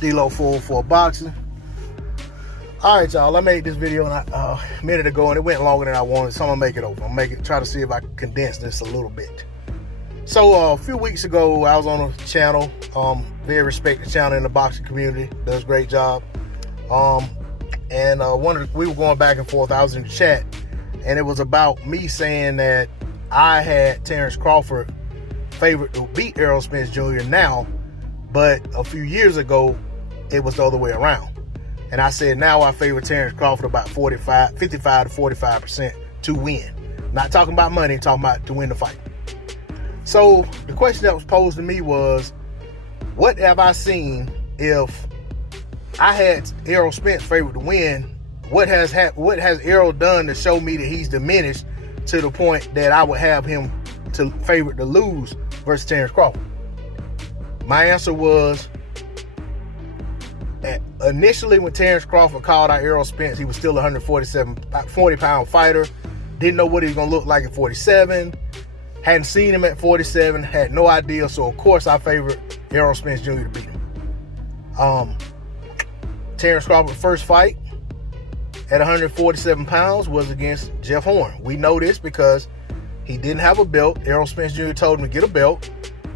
D-Lo full for boxing. All right, y'all. I made this video a minute ago, and it went longer than I wanted, so I'm gonna make it over. I'm gonna try to see if I can condense this a little bit. So a few weeks ago, I was on a channel, very respected channel in the boxing community, does a great job. We were going back and forth. I was in the chat, and it was about me saying that I had Terence Crawford favored to beat Errol Spence Jr. now, but a few years ago, it was the other way around. And I said now I favor Terence Crawford about 55 to 45% to win. Not talking about money, talking about to win the fight. So the question that was posed to me was, what have I seen if I had Errol Spence favored to win? What has Errol done to show me that he's diminished to the point that I would have him to favorite to lose versus Terence Crawford? My answer was, initially when Terence Crawford called out Errol Spence, he was still a 40-pound fighter. Didn't know what he was going to look like at 47. Hadn't seen him at 47. Had no idea. So, of course, I favored Errol Spence Jr. to beat him. Terence Crawford's first fight at 147 pounds was against Jeff Horn. We know this because he didn't have a belt. Errol Spence Jr. told him to get a belt.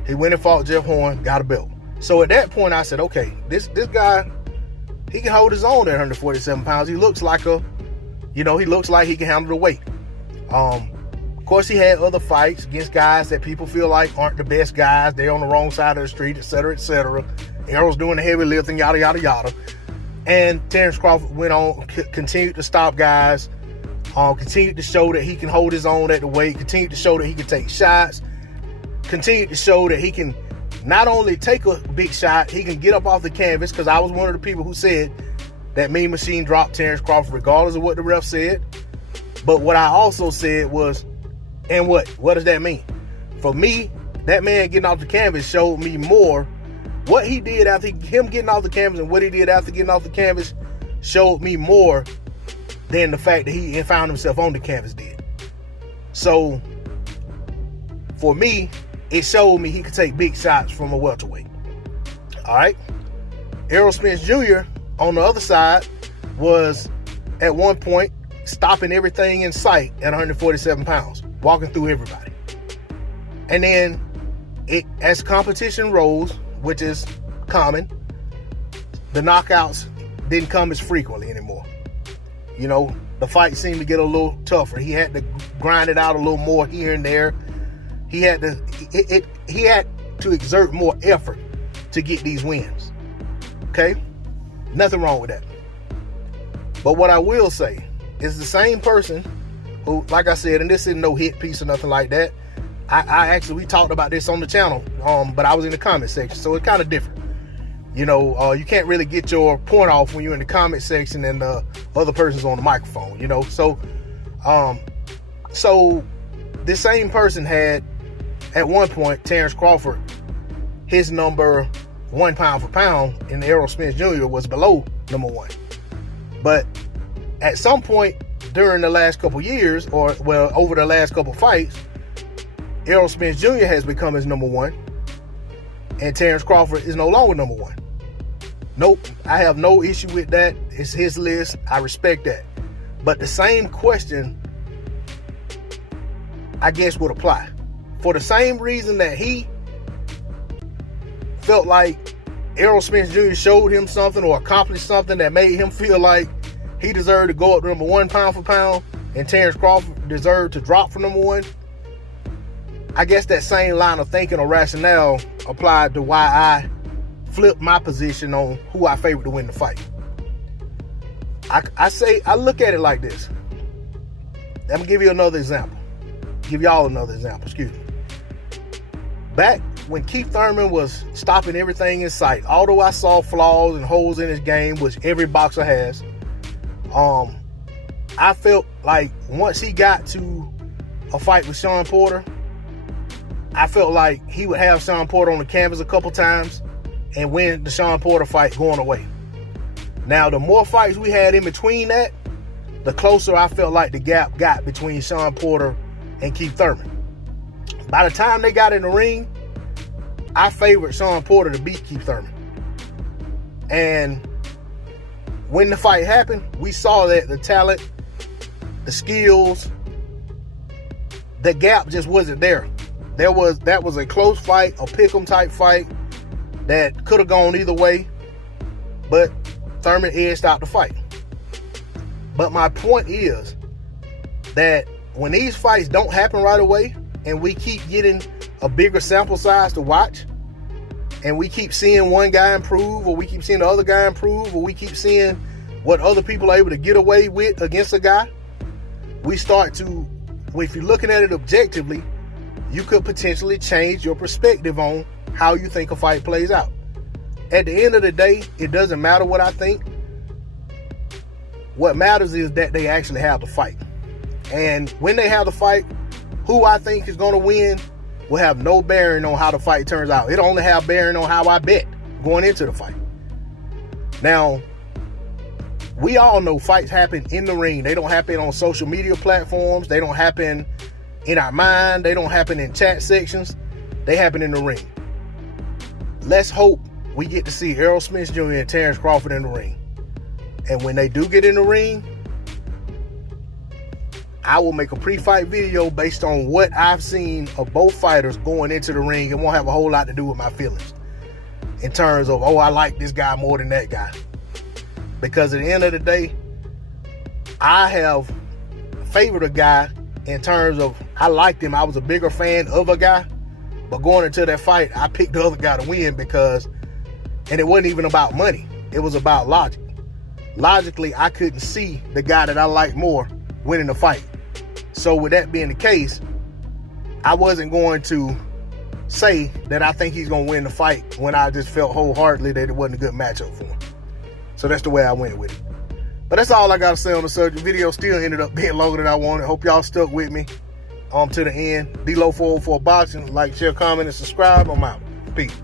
He went and fought Jeff Horn, got a belt. So at that point, I said, okay, this guy, he can hold his own at 147 pounds. He looks like he looks like he can handle the weight. Of course, he had other fights against guys that people feel like aren't the best guys. They're on the wrong side of the street, et cetera, et cetera. Errol's doing the heavy lifting, yada, yada, yada. And Terence Crawford went on, continued to stop guys, continued to show that he can hold his own at the weight, continued to show that he can take shots, continued to show that he can not only take a big shot, he can get up off the canvas, because I was one of the people who said that Mean Machine dropped Terence Crawford regardless of what the ref said. But what I also said was, and what does that mean? For me, that man getting off the canvas showed me more. What he did after him getting off the canvas and what he did after getting off the canvas showed me more than the fact that he found himself on the canvas did. So for me, it showed me he could take big shots from a welterweight. All right. Errol Spence Jr. on the other side was at one point stopping everything in sight at 147 pounds, walking through everybody. And then as competition rose, which is common, the knockouts didn't come as frequently anymore. The fight seemed to get a little tougher. He had to grind it out a little more here and there. He had to exert more effort to get these wins. Okay? Nothing wrong with that. But what I will say is the same person who, like I said, and this isn't no hit piece or nothing like that. We talked about this on the channel, but I was in the comment section, so it's kind of different. You can't really get your point off when you're in the comment section and the other person's on the microphone, So this same person had, at one point, Terence Crawford, his number 1 pound for pound, and Errol Spence Jr. was below number 1. But at some point during the last couple years, over the last couple fights, Errol Spence Jr. has become his number 1, and Terence Crawford is no longer number 1. Nope, I have no issue with that. It's his list. I respect that. But the same question, I guess, would apply. For the same reason that he felt like Errol Spence Jr. showed him something or accomplished something that made him feel like he deserved to go up to number 1 pound for pound, and Terence Crawford deserved to drop from number 1. I guess that same line of thinking or rationale applied to why I flipped my position on who I favored to win the fight. I look at it like this. I'm gonna give you another example. Give y'all another example, excuse me. Back when Keith Thurman was stopping everything in sight, although I saw flaws and holes in his game, which every boxer has, I felt like once he got to a fight with Shawn Porter, I felt like he would have Shawn Porter on the canvas a couple times and win the Shawn Porter fight going away. Now, the more fights we had in between that, the closer I felt like the gap got between Shawn Porter and Keith Thurman. By the time they got in the ring, I favored Shawn Porter to beat Keith Thurman. And when the fight happened, we saw that the talent, the skills, the gap just wasn't there. That was a close fight, a pick'em type fight that could have gone either way, but Thurman edged out the fight. But my point is that when these fights don't happen right away, and we keep getting a bigger sample size to watch, and we keep seeing one guy improve, or we keep seeing the other guy improve, or we keep seeing what other people are able to get away with against a guy, we start to, if you're looking at it objectively, you could potentially change your perspective on how you think a fight plays out. At the end of the day, it doesn't matter what I think. What matters is that they actually have the fight. And when they have the fight, who I think is going to win will have no bearing on how the fight turns out. It'll only have bearing on how I bet going into the fight. Now, we all know fights happen in the ring. They don't happen on social media platforms. They don't happen in our mind. They don't happen in chat sections. They happen in the ring. Let's hope we get to see Errol Spence Jr. and Terence Crawford in the ring. And when they do get in the ring, I will make a pre-fight video based on what I've seen of both fighters going into the ring. It won't have a whole lot to do with my feelings in terms of, oh, I like this guy more than that guy. Because at the end of the day, I have favored a guy in terms of I liked him. I was a bigger fan of a guy. But going into that fight, I picked the other guy to win because, and it wasn't even about money. It was about logic. Logically, I couldn't see the guy that I liked more winning the fight. So with that being the case, I wasn't going to say that I think he's going to win the fight when I just felt wholeheartedly that it wasn't a good matchup for him. So that's the way I went with it. But that's all I got to say on the subject. Video still ended up being longer than I wanted. Hope y'all stuck with me to the end. D-Lo 404 Boxing. Like, share, comment, and subscribe. I'm out. Peace.